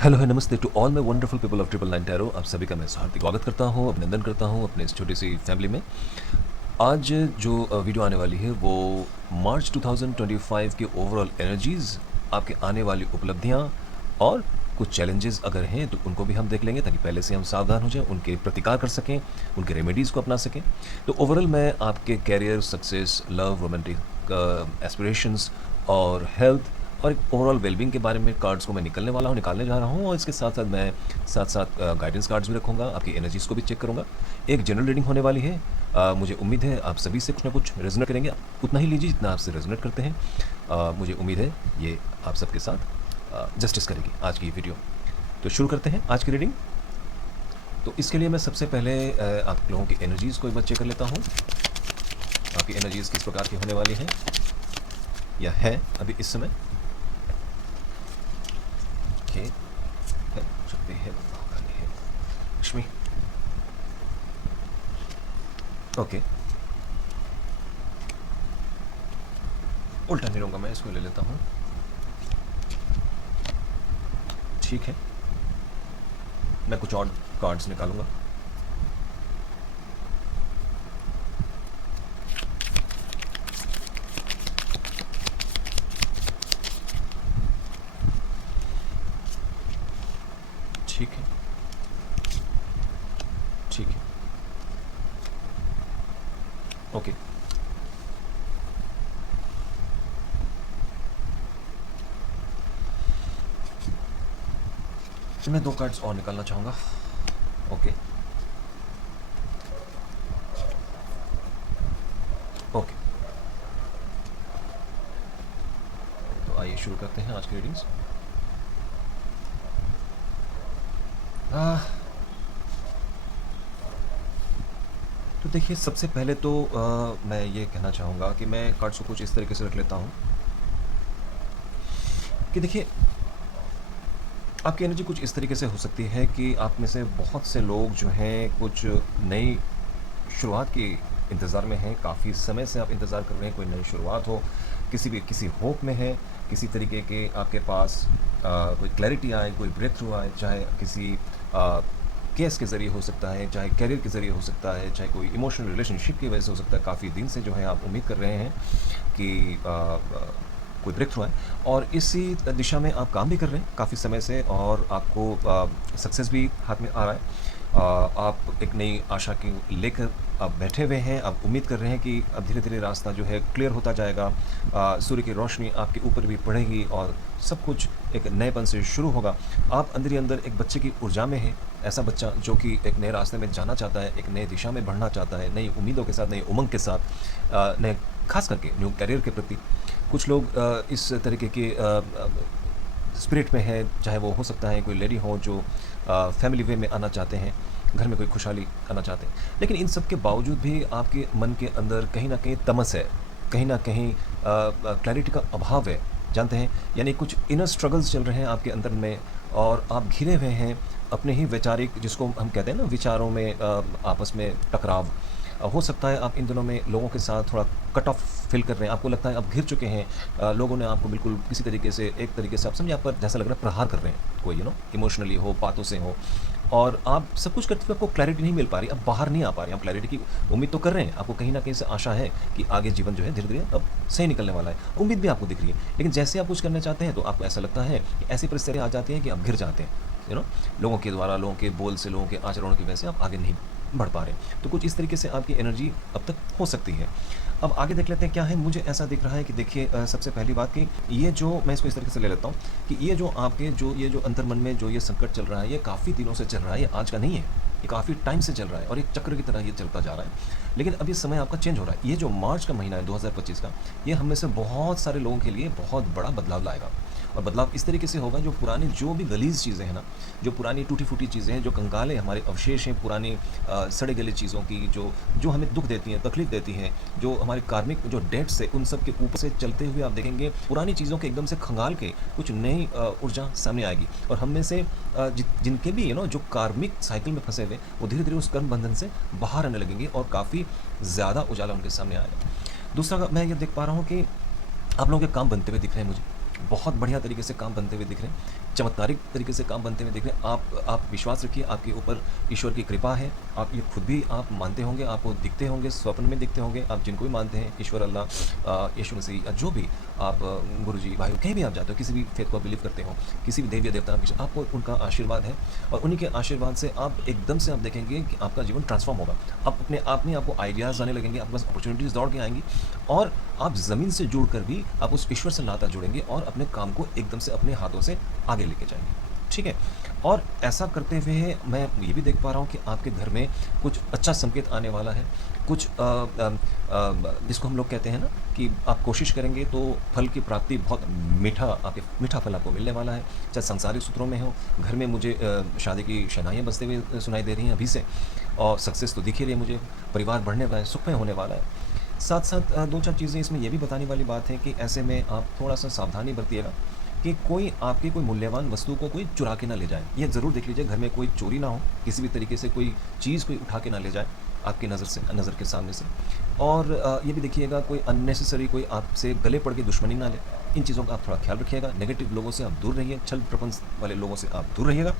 Hello है namaste to all my wonderful people of triple nine tarot. आप सभी का मैं हार्दिक स्वागत करता हूँ, अभिनंदन करता हूँ अपने इस छोटी सी फैमिली में। आज जो वीडियो आने वाली है वो मार्च 2025 के ओवरऑल एनर्जीज, आपके आने वाली उपलब्धियाँ और कुछ चैलेंजेस अगर हैं तो उनको भी हम देख लेंगे, ताकि पहले से हम सावधान हो जाएं, उनके प्रतिकार कर सकें, उनके रेमेडीज़ को अपना सकें। तो ओवरऑल मैं आपके career, success, love, romantic aspirations और हेल्थ और एक ओवरऑल वेलबींग के बारे में कार्ड्स को मैं निकालने जा रहा हूँ, और इसके साथ साथ मैं गाइडेंस कार्ड्स भी रखूँगा, आपकी एनर्जीज़ को भी चेक करूँगा। एक जनरल रीडिंग होने वाली है। मुझे उम्मीद है आप सभी से कुछ ना कुछ रेजोनेट करेंगे, उतना ही लीजिए जितना आपसे रेजोनेट करते हैं। मुझे उम्मीद है ये आप सबके साथ जस्टिस करेगी आज की ये वीडियो। तो शुरू करते हैं आज की रीडिंग। तो इसके लिए मैं सबसे पहले आप लोगों की एनर्जीज़ को एक बार चेक कर लेता हूँ। आपकी एनर्जीज़ किस प्रकार की होने वाली हैं या है अभी इस समय। ओके, है शक्ति है, काली है, लक्ष्मी। ओके, उल्टा नहीं रहूँगा मैं, इसको ले लेता हूँ। ठीक है, मैं कुछ और कार्ड्स निकालूंगा। ठीक है, ठीक है, ओके। मैं दो कार्ड्स और निकालना चाहूँगा। Okay, okay. तो आइए शुरू करते हैं आज की रीडिंग्स। तो देखिए, सबसे पहले तो मैं ये कहना चाहूँगा कि मैं कार्ड्स को कुछ इस तरीके से रख लेता हूँ कि देखिए, आपकी एनर्जी कुछ इस तरीके से हो सकती है कि आप में से बहुत से लोग जो हैं कुछ नई शुरुआत के इंतज़ार में हैं। काफ़ी समय से आप इंतज़ार कर रहे हैं कोई नई शुरुआत हो, किसी होप में है, किसी तरीके के आपके पास कोई क्लैरिटी आए, कोई ब्रेक थ्रू आए, चाहे किसी केस के ज़रिए हो सकता है, चाहे करियर के ज़रिए हो सकता है, चाहे कोई इमोशनल रिलेशनशिप की वजह से हो सकता है। काफ़ी दिन से जो है आप उम्मीद कर रहे हैं कि कोई ब्रेक थ्रू आए, और इसी दिशा में आप काम भी कर रहे हैं काफ़ी समय से, और आपको सक्सेस भी हाथ में आ रहा है। आप एक नई आशा की लेकर आप बैठे हुए हैं। आप उम्मीद कर रहे हैं कि अब धीरे धीरे रास्ता जो है क्लियर होता जाएगा। सूर्य की रोशनी आपके ऊपर भी पड़ेगी और सब कुछ एक नएपन से शुरू होगा। आप अंदर ही अंदर एक बच्चे की ऊर्जा में हैं, ऐसा बच्चा जो कि एक नए रास्ते में जाना चाहता है, एक नई दिशा में बढ़ना चाहता है, नई उम्मीदों के साथ, नई उमंग के साथ, नए खास करके न्यू करियर के प्रति। कुछ लोग इस तरीके के स्पिरिट में है, चाहे वो हो सकता है कोई लेडी हो जो फैमिली वे में आना चाहते हैं, घर में कोई खुशहाली आना चाहते हैं, लेकिन इन सब के बावजूद भी आपके मन के अंदर कहीं ना कहीं तमस है, कहीं ना कहीं क्लैरिटी का अभाव है, जानते हैं, यानी कुछ इनर स्ट्रगल्स चल रहे हैं आपके अंदर में, और आप घिरे हुए हैं अपने ही वैचारिक, जिसको हम कहते हैं ना, विचारों में आपस में टकराव। हो सकता है आप इन दिनों में लोगों के साथ थोड़ा कट ऑफ फील कर रहे हैं, आपको लगता है आप घिर चुके हैं। लोगों ने आपको बिल्कुल किसी तरीके से, एक तरीके से आप समझिए, आप पर जैसा लग रहा है प्रहार कर रहे हैं, कोई इमोशनली हो, बातों से हो, और आप सब कुछ करते हुए आपको क्लैरिटी नहीं मिल पा रही, अब बाहर नहीं आ पा रही। आप क्लैरिटी की उम्मीद तो कर रहे हैं, आपको कहीं ना कहीं से आशा है कि आगे जीवन जो है धीरे धीरे अब सही निकलने वाला है, उम्मीद भी आपको दिख रही है, लेकिन जैसे आप कुछ करना चाहते हैं तो आपको ऐसा लगता है कि ऐसी परिस्थितियाँ आ जाती हैं कि आप घिर जाते हैं। लोगों के द्वारा, लोगों के बोल से, लोगों के आचरणों की वजह से आप आगे नहीं बढ़ पा रहे। तो कुछ इस तरीके से आपकी एनर्जी अब तक हो सकती है। अब आगे देख लेते हैं क्या है। मुझे ऐसा दिख रहा है कि देखिए, सबसे पहली बात कि ये जो, मैं इसको इस तरीके से ले लेता हूँ कि ये जो आपके ये जो अंतर्मन में जो ये संकट चल रहा है, ये काफ़ी दिनों से चल रहा है, ये आज का नहीं है, ये काफ़ी टाइम से चल रहा है और एक चक्र की तरह ये चलता जा रहा है। लेकिन अब ये समय आपका चेंज हो रहा है। ये जो मार्च का महीना है 2025 का, ये हम में से बहुत सारे लोगों के लिए बहुत बड़ा बदलाव लाएगा, और बदलाव इस तरीके से होगा, जो पुरानी, जो भी गलीज़ चीज़ें हैं ना, जो पुरानी टूटी-फूटी चीज़ें हैं, जो कंकाल है, हमारे अवशेष हैं पुरानी सड़े गले चीज़ों की, जो हमें दुःख देती हैं, तकलीफ़ देती हैं, जो हमारे कार्मिक जो डेट्स है, उन सब के ऊपर से चलते हुए आप देखेंगे पुरानी चीज़ों के एकदम से खंगाल के कुछ नई ऊर्जा सामने आएगी, और हम में से जिनके भी जो कार्मिक साइकिल में फँसे हुए, वो धीरे-धीरे उस कर्म बंधन से बाहर आने लगेंगे और काफ़ी ज़्यादा उजाला उनके सामने आएगा। दूसरा, मैं ये देख पा रहा हूँ कि आप लोगों के काम बनते हुए दिख रहे हैं मुझे, बहुत बढ़िया तरीके से काम बनते हुए दिख रहे हैं। चमत्कारिक तरीके से काम बनते हुए देख रहे हैं। आप विश्वास रखिए, आपके ऊपर ईश्वर की कृपा है। आप ये खुद भी आप मानते होंगे, आपको दिखते होंगे, स्वप्न में दिखते होंगे, आप जिनको भी मानते हैं, ईश्वर, अल्लाह, यीशु मसीह, या जो भी आप, गुरुजी, भाई, कहीं भी आप जाते हो, किसी भी फेथ को आप बिलीव करते हो, किसी भी देवी या देवता के, आपको उनका आशीर्वाद है, और उन्हीं के आशीर्वाद से आप एकदम से आप देखेंगे कि आपका जीवन ट्रांसफॉर्म होगा। आप अपने आप में आपको आइडियाज़ आने लगेंगे, आपके पास अपॉर्चुनिटीज़ दौड़ के आएँगी, और आप ज़मीन से जुड़कर भी आप उस ईश्वर से नाता जुड़ेंगे और अपने काम को एकदम से अपने हाथों से आगे लेके जाएँगे। ठीक है? और ऐसा करते हुए मैं ये भी देख पा रहा हूँ कि आपके घर में कुछ अच्छा संकेत आने वाला है। कुछ जिसको हम लोग कहते हैं ना कि आप कोशिश करेंगे तो फल की प्राप्ति बहुत मीठा फल आपको मिलने वाला है। चाहे सांसारिक सूत्रों में हो, घर में मुझे शादी की शहनाइयाँ बजते हुए सुनाई दे रही हैं अभी से, और सक्सेस तो दिख ही रही है मुझे, परिवार बढ़ने वाला है, सुखमय होने वाला है। साथ-साथ 2-4 चीज़ें इसमें ये भी बताने वाली बात है कि ऐसे में आप थोड़ा-सा सावधानी बरतिएगा कि कोई आपकी कोई मूल्यवान वस्तु को कोई चुरा के ना ले जाए। ये ज़रूर देख लीजिए घर में कोई चोरी ना हो, किसी भी तरीके से कोई चीज़ कोई उठा के ना ले जाए आपकी नज़र के सामने से। और ये भी देखिएगा कोई अननेसेसरी कोई आपसे गले पड़ के दुश्मनी ना ले। इन चीज़ों का आप थोड़ा ख़्याल रखिएगा। नेगेटिव लोगों से आप दूर रहिए, छल प्रपंच वाले लोगों से आप दूर रहिएगा।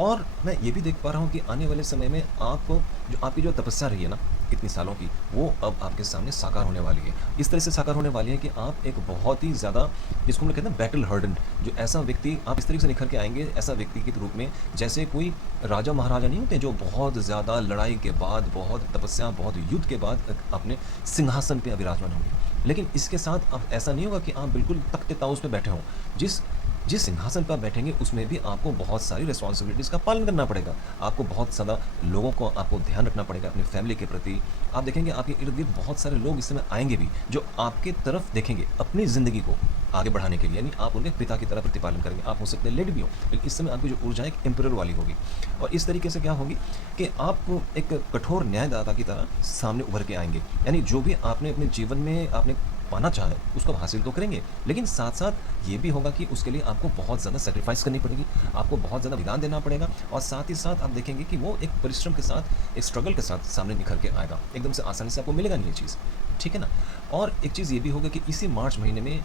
और मैं ये भी देख पा रहा हूँ कि आने वाले समय में आपकी जो तपस्या रही है ना इतनी सालों की, वो अब आपके सामने साकार होने वाली है। इस तरह से साकार होने वाली है कि आप एक बहुत ही ज़्यादा, जिसको हम लोग कहते हैं बैटल हार्डन्ड, जो ऐसा व्यक्ति आप इस तरीके से निखर के आएँगे, ऐसा व्यक्ति के रूप में जैसे कोई राजा महाराजा नहीं होते जो बहुत ज़्यादा लड़ाई के बाद, बहुत तपस्या, बहुत युद्ध के बाद अपने सिंहासन पे विराजमान होंगे। लेकिन इसके साथ अब ऐसा नहीं होगा कि आप बिल्कुल तख्ते ताऊस पे बैठे हों। जिस जिस सिंहासन पर आप बैठेंगे उसमें भी आपको बहुत सारी रिस्पॉन्सिबिलिटीज़ का पालन करना पड़ेगा। आपको बहुत ज़्यादा लोगों को आपको ध्यान रखना पड़ेगा अपनी फैमिली के प्रति। आप देखेंगे आपके इर्द-गिर्द बहुत सारे लोग इस समय आएँगे भी, जो आपके तरफ देखेंगे अपनी ज़िंदगी को आगे बढ़ाने के लिए, यानी आप उनके पिता की तरह प्रतिपालन करेंगे। आप हो सकते हैं लेडी भी हों, लेकिन इस समय आपकी जो ऊर्जा है एक एम्परर वाली होगी। और इस तरीके से क्या होगी कि आप एक कठोर न्यायदाता की तरह सामने उभर के आएँगे। यानी जो भी आपने अपने जीवन में आपने पाना चाहे, उसको आप हासिल तो करेंगे, लेकिन साथ-साथ ये भी होगा कि उसके लिए आपको बहुत ज़्यादा सैक्रिफ़ाइस करनी पड़ेगी, आपको बहुत ज़्यादा बलिदान देना पड़ेगा, और साथ ही साथ आप देखेंगे कि वो एक परिश्रम के साथ, एक स्ट्रगल के साथ सामने निखर के आएगा। एकदम से आसानी से आपको मिलेगा नहीं ये चीज़, ठीक है ना? और एक चीज़ ये भी होगा कि इसी मार्च महीने में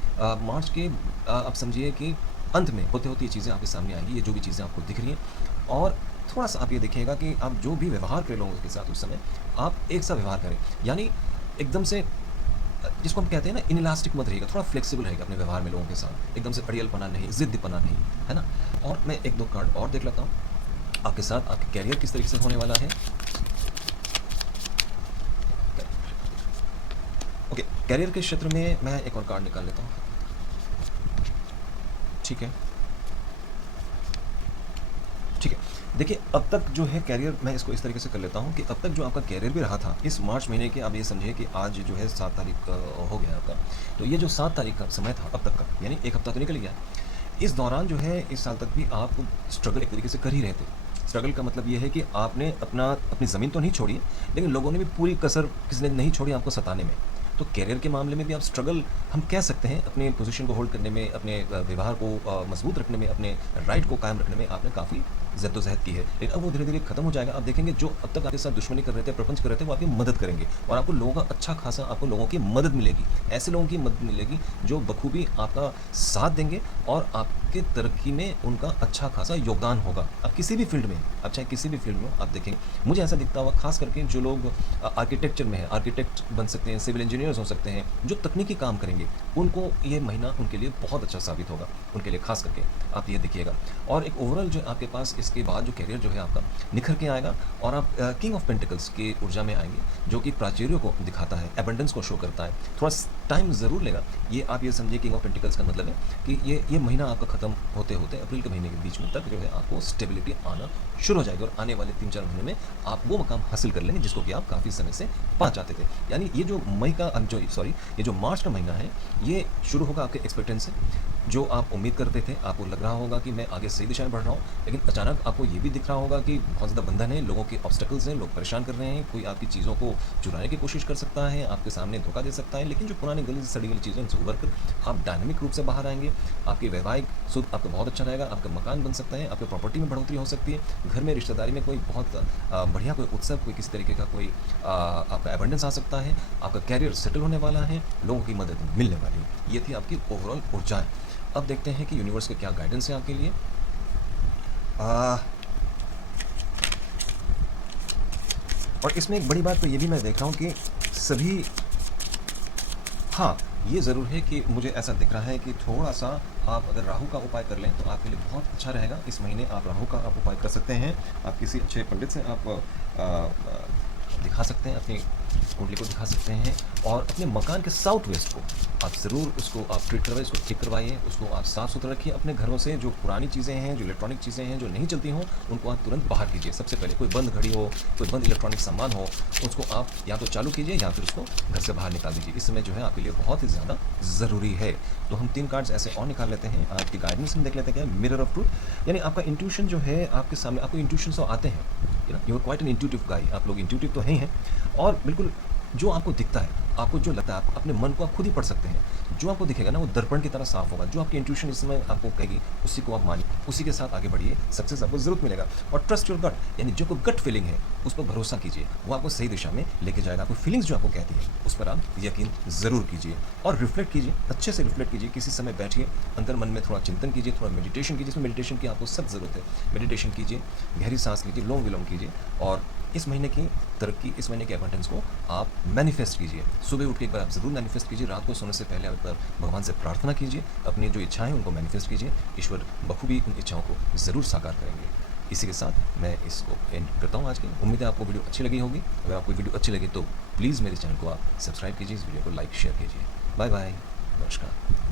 मार्च के आप समझिए कि अंत में होते-होते ये चीज़ें आपके सामने आएँगी, ये जो भी चीज़ें आपको दिख रही हैं। और थोड़ा-सा आप ये देखिएगा कि आप जो भी व्यवहार करें लोगों के साथ उस समय, आप एक सा व्यवहार करें। यानी एकदम से जिसको हम कहते हैं ना इनइलास्टिक मत रहिएगा, थोड़ा फ्लेक्सिबल रहिएगा अपने व्यवहार में लोगों के साथ। एकदम से अड़ियलपना नहीं, ज़िद्दीपना नहीं, है ना? और मैं 1-2 कार्ड और देख लेता हूँ, आपके साथ आपके करियर किस तरीके से होने वाला है। ओके, करियर के क्षेत्र में मैं एक और कार्ड निकाल लेता हूँ। ठीक है। ठीक है। देखिए, अब तक जो है करियर, मैं इसको इस तरीके से कर लेता हूँ कि अब तक जो आपका करियर भी रहा था, इस मार्च महीने के, आप ये समझिए कि आज जो है 7 तारीख हो गया आपका। तो ये जो 7 तारीख का समय था अब तक का, यानी 1 हफ्ता तो निकल गया। इस दौरान जो है इस साल तक भी आप स्ट्रगल एक तरीके से कर ही रहे थे। स्ट्रगल का मतलब ये है कि आपने अपनी ज़मीन तो नहीं छोड़ी है, लेकिन लोगों ने भी पूरी कसर किसी ने नहीं छोड़ी आपको सताने में। तो करियर के मामले में भी आप स्ट्रगल हम कह सकते हैं, अपने पोज़ीशन को होल्ड करने में, अपने व्यवहार को मज़बूत रखने में, अपने राइट को कायम रखने में आपने काफ़ी जद्दोजहद की है। लेकिन अब वो धीरे-धीरे खत्म हो जाएगा। आप देखेंगे जो अब तक आपके साथ दुश्मनी कर रहे थे, प्रपंच कर रहे थे, वो आपकी मदद करेंगे, और आपको लोगों का अच्छा खासा, आपको लोगों की मदद मिलेगी। ऐसे लोगों की मदद मिलेगी जो बखूबी आपका साथ देंगे और आपके तरक्की में उनका अच्छा खासा योगदान होगा। आप किसी भी फ़ील्ड में, आप चाहे किसी भी फ़ील्ड में हो, आप देखेंगे मुझे ऐसा दिखता हुआ, ख़ास करके जो लोग आर्किटेक्चर में हैं, आर्किटेक्ट बन सकते हैं, सिविल इंजीनियर्स हो सकते हैं, जो तकनीकी काम करेंगे, उनको ये महीना उनके लिए बहुत अच्छा साबित होगा, उनके लिए ख़ास करके आप ये देखिएगा। और एक ओवरऑल जो आपके पास इसके बाद जो करियर जो है आपका निखर के आएगा, और आप किंग ऑफ पेंटिकल्स की ऊर्जा में आएँगे, जो कि प्राचुर्य को दिखाता है, एबंडेंस को शो करता है। थोड़ा टाइम ज़रूर लेगा। ये आप ये समझिए, किंग ऑफ पेंटिकल्स का मतलब है कि ये महीना आपका ख़त्म होते-होते अप्रैल के महीने के बीच में तक जो है आपको स्टेबिलिटी आना शुरू हो जाएगी, और आने वाले 3-4 महीने में आप वो मकाम हासिल कर लेंगे जिसको कि आप काफ़ी समय से पाना चाहते थे। यानी ये जो ये जो मार्च का महीना है, ये शुरू होगा आपके एक्सपेक्टेंस से। जो आप उम्मीद करते थे, आपको लग रहा होगा कि मैं आगे सही दिशा में बढ़ रहा हूँ, लेकिन अचानक आपको ये भी दिख रहा होगा कि बहुत ज़्यादा बंधन है, लोगों के ऑब्स्टेकल्स हैं, लोग परेशान कर रहे हैं, कोई आपकी चीज़ों को चुराने की कोशिश कर सकता है, आपके सामने धोखा दे सकता है। लेकिन जो पुरानी गली से सड़ी गली चीज़ें, उनसे उभर कर आप डायनामिक रूप से बाहर आएँगे। आपकी वैवाहिक सुख आपका बहुत अच्छा रहेगा, आपका मकान बन सकता है, आपके प्रॉपर्टी में बढ़ोतरी हो सकती है, घर में रिश्तेदारी में कोई बहुत बढ़िया कोई उत्सव, कोई किसी तरीके का कोई आपका एबंडेंस आ सकता है, आपका करियर सेटल होने वाला है, लोगों की मदद मिलने वाली है। ये थी आपकी ओवरऑल ऊर्जाएँ। अब देखते हैं कि यूनिवर्स के क्या गाइडेंस है आपके लिए। आ, और इसमें एक बड़ी बात तो ये भी मैं देख रहा हूँ कि सभी, हाँ, ये ज़रूर है कि मुझे ऐसा दिख रहा है कि थोड़ा-सा आप अगर राहु का उपाय कर लें तो आपके लिए बहुत अच्छा रहेगा। इस महीने आप राहु का आप उपाय कर सकते हैं। आप किसी अच्छे पंडित से आप दिखा सकते हैं, अपनी कुंडली को दिखा सकते हैं और अपने मकान के साउथ वेस्ट को आप ज़रूर उसको आप ट्रीट करवाइए, उसको ठीक करवाइए, उसको आप साफ़-सुथरा रखिए। अपने घरों से जो पुरानी चीज़ें हैं, जो इलेक्ट्रॉनिक चीज़ें हैं, जो नहीं चलती हों, उनको आप तुरंत बाहर कीजिए। सबसे पहले कोई बंद घड़ी हो, कोई बंद इलेक्ट्रॉनिक सामान हो, उसको आप या तो चालू कीजिए या फिर उसको घर से बाहर निकाल दीजिए। इस समय जो है आपके लिए बहुत ही ज़्यादा ज़रूरी है। तो हम 3 कार्ड्स ऐसे और निकाल लेते हैं। आपकी गाइडेंस हम देख लेते हैं क्या है, मिरर ऑफ ट्रूथ, यानी आपका इंट्यूशन जो है आपके सामने, आपको इंट्यूशंस तो आते हैं। You are quite an intuitive guy, आप लोग इंट्यूटिव तो हैं ही हैं। और बिल्कुल जो आपको दिखता है, आपको जो लगता है, आप अपने मन को आप खुद ही पढ़ सकते हैं। जो आपको दिखेगा ना वो दर्पण की तरह साफ होगा। जो आपकी इंट्यूशन इस समय आपको कहेगी उसी को आप मानिए, उसी के साथ आगे बढ़िए, सक्सेस आपको ज़रूर मिलेगा। और ट्रस्ट योर गट, यानी जो कोई गट फीलिंग है उस पर भरोसा कीजिए, वो आपको सही दिशा में लेके जाएगा। आपको फीलिंग्स जो आपको कहती है उस पर आप यकीन ज़रूर कीजिए और रिफ्लेक्ट कीजिए, अच्छे से रिफ्लेक्ट कीजिए। किसी समय बैठिए, अंतर मन में थोड़ा चिंतन कीजिए, थोड़ा मेडिटेशन कीजिए। इसमें मेडिटेशन की आपको सख्त ज़रूरत है। मेडिटेशन कीजिए, गहरी सांस लीजिए, लोम विलोम कीजिए और इस महीने की तरक्की, इस महीने के अबंडेंस को आप मैनिफेस्ट कीजिए। सुबह उठ के एक बार आप ज़रूर मैनिफेस्ट कीजिए। रात को सोने से पहले आप एक बार भगवान से प्रार्थना कीजिए। अपनी जो इच्छाएं हैं उनको मैनिफेस्ट कीजिए। ईश्वर बखूबी उन इच्छाओं को ज़रूर साकार करेंगे। इसी के साथ मैं इसको एंड करता हूँ आज की। उम्मीद है आपको वीडियो अच्छी लगी होगी। अगर आपको वीडियो अच्छी लगी तो प्लीज़ मेरे चैनल को आप सब्सक्राइब कीजिए, इस वीडियो को लाइक शेयर कीजिए। बाय बाय, नमस्कार।